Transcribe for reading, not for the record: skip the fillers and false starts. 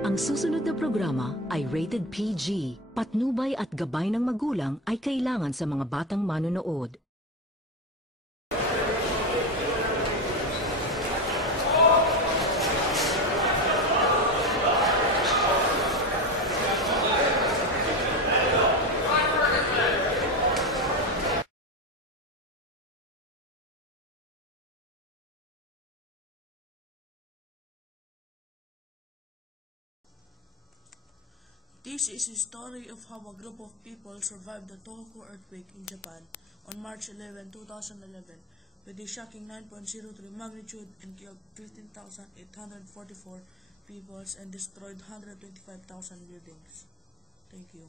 Ang susunod na programa ay rated PG. Patnubay at gabay ng magulang ay kailangan sa mga batang manonood. This is a story of how a group of people survived the Tohoku earthquake in Japan on March 11, 2011 with a shocking 9.03 magnitude and killed 15,844 people and destroyed 125,000 buildings. Thank you.